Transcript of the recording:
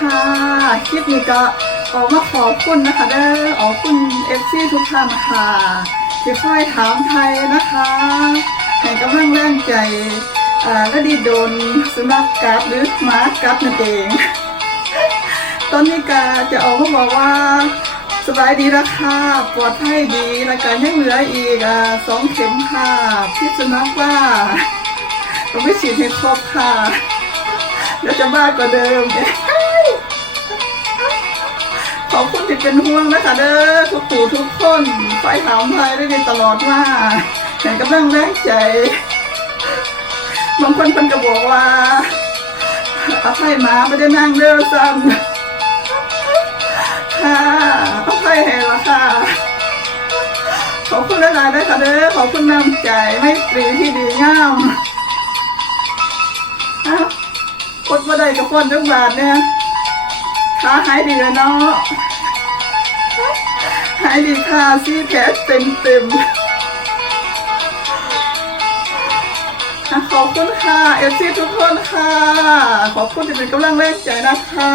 ค่ะคลิปนี้ก็ออกมาขอบคุณนะคะเด้อขอบคุณเอฟซีทุกท่านค่ะที่คอยถามไทยนะคะให้กำลังแรงใจอ่าและดีโดนสุนัขกัดหรือหมากัดนั่นเอง ตอนนี้ก็จะออกมาบอกว่าสบายดีแล้วค่ะปลอดภัยดีแล้วก็ยังเหลืออีกอ่าสองเข็มค่ะพี่สุนัขว่าต้องไปฉีดให้ครบค่ะเดี๋ยวจะบ้ากว่าเดิม ขอบคุณที่เป็นห่วงนะคะเด้อทุกปู่ทุกคนไฟถามไทยได้ดีตลอดว่าเห็นกำลังแรงใจบางคนคนก็บอกว่าอภัยมาไม่ได้นั่งเรือซ้ำค่ะอภัยให้ละค่ะขอบคุณหลายๆนะคะเด้อขอบคุณน้ำใจไม่ตรีที่ดีงามอ้าวกดมาได้กับคนทุกบาทเนี่ย ขาหายดีแล้วเนาะหายดีค่ะซี่แคสเต็มเต็มขอบคุณค่ะเอฟซีทุกคนค่ะ ขอบคุณที่เป็นกำลังแรงใจนะคะ